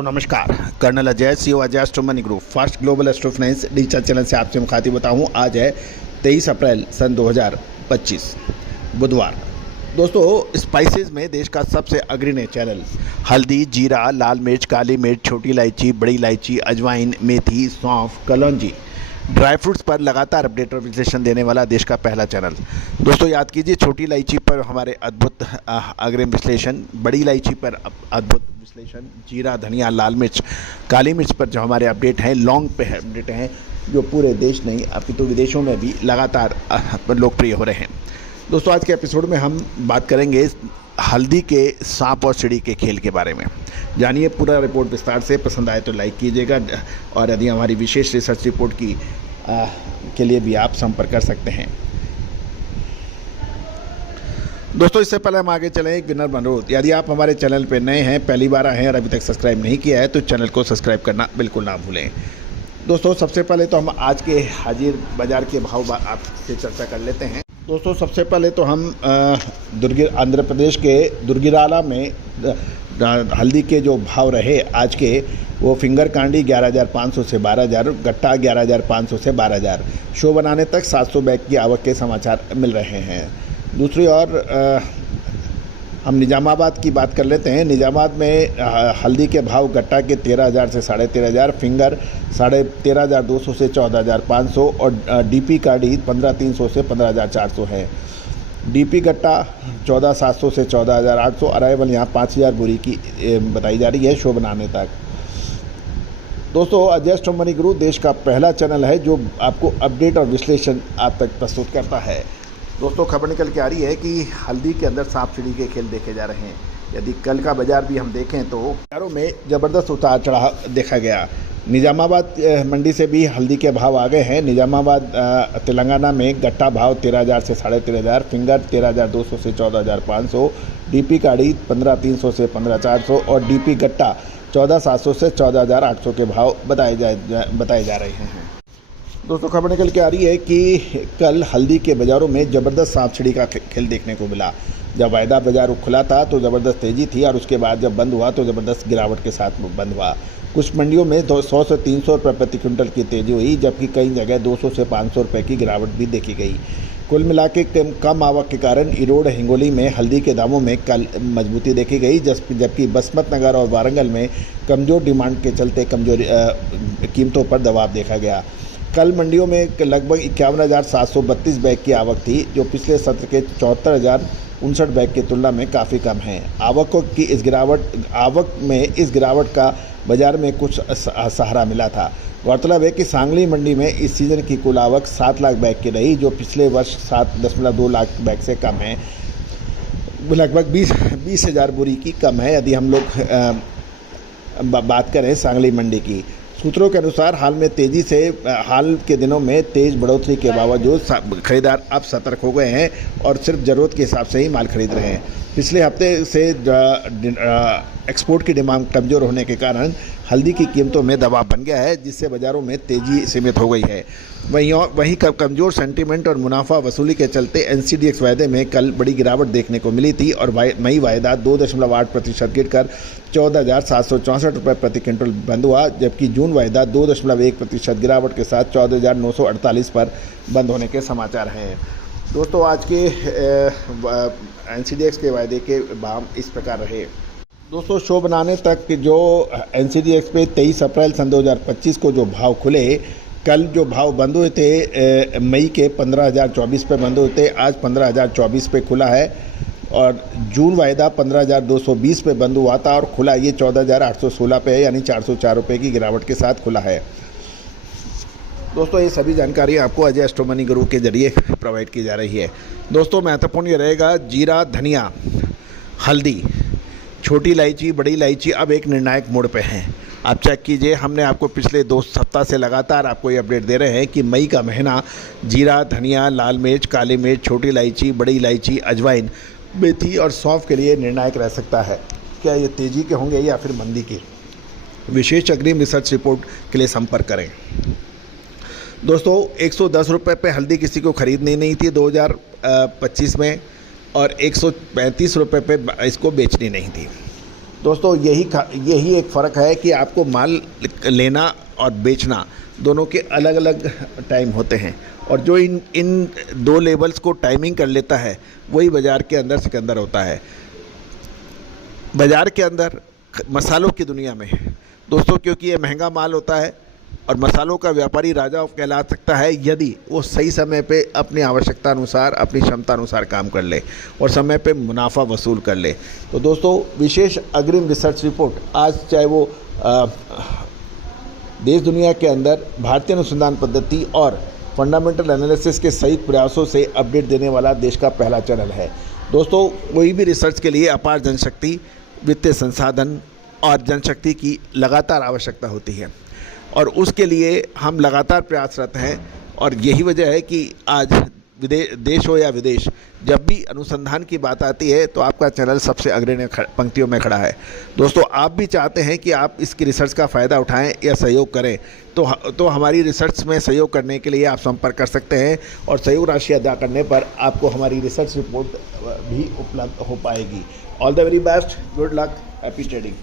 दोस्तों नमस्कार, colonel Ajay CO Ajay astro money group first global astro finance digital channel से आपसे मुखातिब होता हूँ। आज है 23 अप्रैल सन 2025 बुधवार। दोस्तों स्पाइसेस में देश का सबसे अग्रणी चैनल हल्दी, जीरा, लाल मिर्च, काली मिर्च, छोटी इलायची, बड़ी इलायची, अजवाइन, मेथी, सौंफ, कलौंजी, ड्राई फ्रूट्स पर लगातार अपडेट और विश्लेषण देने वाला देश का पहला चैनल। दोस्तों याद कीजिए, छोटी इलायची पर हमारे अद्भुत अग्रिम विश्लेषण, बड़ी इलायची पर अद्भुत विश्लेषण, जीरा, धनिया, लाल मिर्च, काली मिर्च पर जो हमारे अपडेट हैं, लॉन्ग पे अपडेट हैं, जो पूरे देश नहीं अपितु विदेशों में भी लगातार लोकप्रिय हो रहे हैं। दोस्तों आज के एपिसोड में हम बात करेंगे हल्दी के सांप और चिड़ी के खेल के बारे में। जानिए पूरा रिपोर्ट विस्तार से। पसंद आए तो लाइक कीजिएगा और यदि हमारी विशेष रिसर्च रिपोर्ट के लिए भी आप संपर्क कर सकते हैं। दोस्तों इससे पहले हम आगे चलें, एक विनर अनुरोध, यदि आप हमारे चैनल पर नए हैं, पहली बार आए हैं और अभी तक सब्सक्राइब नहीं किया है तो चैनल को सब्सक्राइब करना बिल्कुल ना भूलें। दोस्तों सबसे पहले तो हम आज के हाजिर बाज़ार के भाव आपसे चर्चा कर लेते हैं। दोस्तों सबसे पहले तो हम आंध्र प्रदेश के दुर्गिराला में हल्दी के जो भाव रहे आज के, वो फिंगर कांडी 11,500 से 12,000, गट्टा 11,500 से 12,000। शो बनाने तक 700 बैग की आवक के समाचार मिल रहे हैं। दूसरी ओर हम निजामाबाद की बात कर लेते हैं। निजामाबाद में हल्दी के भाव गट्टा के 13,000 से 13,500, फिंगर 13,200 से 14,500 और डीपी काड़ी 15,300 से 15,400 है। डीपी गट्टा 14,700 से 14,800। अराइवल यहाँ 5,000 बोरी की बताई जा रही है शो बनाने तक। दोस्तों अजय एस्ट्रो मनी ग्रुप देश का पहला चैनल है जो आपको अपडेट और विश्लेषण आप तक प्रस्तुत करता है। दोस्तों खबर निकल के आ रही है कि हल्दी के अंदर सांप चिड़ी के खेल देखे जा रहे हैं। यदि कल का बाजार भी हम देखें तो बाजारों में ज़बरदस्त उतार चढ़ाव देखा गया। निजामाबाद मंडी से भी हल्दी के भाव आ गए हैं। निजामाबाद तेलंगाना में गट्टा भाव 13,000 से 13,500, फिंगर 13,200 से 14,500, डीपी काड़ी 15,300 से 15,400 और डीपी गट्टा 14,700 से 14,800 के भाव बताए जा रहे हैं। दोस्तों खबर निकल के आ रही है कि कल हल्दी के बाज़ारों में ज़बरदस्त सांप चिड़ी का खेल देखने को मिला। जब वायदा बाज़ार खुला था तो ज़बरदस्त तेज़ी थी और उसके बाद जब बंद हुआ तो ज़बरदस्त गिरावट के साथ बंद हुआ। कुछ मंडियों में 100 से 300 रुपये प्रति क्विंटल की तेज़ी हुई, जबकि कई जगह 200 से 500 रुपये की गिरावट भी देखी गई। कुल मिला के कम आवक के कारण इरोड, हिंगोली में हल्दी के दामों में कल मजबूती देखी गई, जबकि बसमत नगर और वारंगल में कमज़ोर डिमांड के चलते कमजोरी कीमतों पर दबाव देखा गया। कल मंडियों में लगभग 51,732 बैग की आवक थी, जो पिछले सत्र के 74,059 बैग की तुलना में काफ़ी कम है। आवक में इस गिरावट का बाजार में कुछ सहारा मिला था। गौरतलब है कि सांगली मंडी में इस सीज़न की कुल आवक 7 लाख बैग की रही, जो पिछले वर्ष 7.2 लाख बैग से कम है, लगभग 20,000 बोरी की कम है। यदि हम लोग बात करें सांगली मंडी की, सूत्रों के अनुसार हाल के दिनों में तेज बढ़ोतरी के बावजूद खरीदार अब सतर्क हो गए हैं और सिर्फ ज़रूरत के हिसाब से ही माल खरीद रहे हैं। पिछले हफ्ते से एक्सपोर्ट की डिमांड कमज़ोर होने के कारण हल्दी की कीमतों में दबाव बन गया है, जिससे बाज़ारों में तेज़ी सीमित हो गई है। वहीं कमज़ोर सेंटीमेंट और मुनाफा वसूली के चलते NCDX वायदे में कल बड़ी गिरावट देखने को मिली थी और मई वायदा 2.8% गिरकर 14,764 रुपये प्रति क्विंटल बंद हुआ, जबकि जून वायदा 2.1% गिरावट के साथ 14,948 पर बंद होने के समाचार हैं। दोस्तों आज के NCDX के वायदे के भाव इस प्रकार रहे। दोस्तों शो बनाने तक जो NCDX पे 23 अप्रैल सन 2025 को जो भाव खुले, कल जो भाव बंद हुए थे मई के 15,024 पे बंद हुए थे, आज 15,024 पे खुला है और जून वायदा 15,220 पे बंद हुआ था और खुला ये 14,816 पे है, यानी 404 रुपये की गिरावट के साथ खुला है। दोस्तों ये सभी जानकारी आपको अजय एस्ट्रो मनी ग्रुप के जरिए प्रोवाइड की जा रही है। दोस्तों महत्वपूर्ण ये रहेगा, जीरा, धनिया, हल्दी, छोटी इलायची, बड़ी इलायची अब एक निर्णायक मोड़ पे हैं। आप चेक कीजिए, हमने आपको पिछले 2 सप्ताह से लगातार आपको ये अपडेट दे रहे हैं कि मई का महीना जीरा, धनिया, लाल मिर्च, काली मिर्च, छोटी इलायची, बड़ी इलायची, अजवाइन, मेथी और सौंफ के लिए निर्णायक रह सकता है। क्या ये तेज़ी के होंगे या फिर मंदी के? विशेष अग्रिम रिसर्च रिपोर्ट के लिए संपर्क करें। दोस्तों 110 रुपये पे हल्दी किसी को ख़रीदनी नहीं थी 2025 में और 135 रुपये पे इसको बेचनी नहीं थी। दोस्तों यही एक फ़र्क है कि आपको माल लेना और बेचना दोनों के अलग अलग टाइम होते हैं, और जो इन दो लेवल्स को टाइमिंग कर लेता है वही बाज़ार के अंदर सिकंदर होता है। बाज़ार के अंदर मसालों की दुनिया में दोस्तों, क्योंकि ये महंगा माल होता है और मसालों का व्यापारी राजा कहला सकता है यदि वो सही समय पे अपनी आवश्यकता अनुसार, अपनी क्षमता अनुसार काम कर ले और समय पे मुनाफा वसूल कर ले। तो दोस्तों, विशेष अग्रिम रिसर्च रिपोर्ट आज चाहे वो देश दुनिया के अंदर भारतीय अनुसंधान पद्धति और फंडामेंटल एनालिसिस के संयुक्त प्रयासों से अपडेट देने वाला देश का पहला चैनल है। दोस्तों, कोई भी रिसर्च के लिए अपार जनशक्ति, वित्तीय संसाधन और जनशक्ति की लगातार आवश्यकता होती है, और उसके लिए हम लगातार प्रयासरत हैं। और यही वजह है कि आज देश हो या विदेश, जब भी अनुसंधान की बात आती है तो आपका चैनल सबसे अग्रणी पंक्तियों में खड़ा है। दोस्तों, आप भी चाहते हैं कि आप इसकी रिसर्च का फ़ायदा उठाएं या सहयोग करें, तो हमारी रिसर्च में सहयोग करने के लिए आप संपर्क कर सकते हैं, और सहयोग राशि अदा करने पर आपको हमारी रिसर्च रिपोर्ट भी उपलब्ध हो पाएगी। All the very best, good luck, happy trading.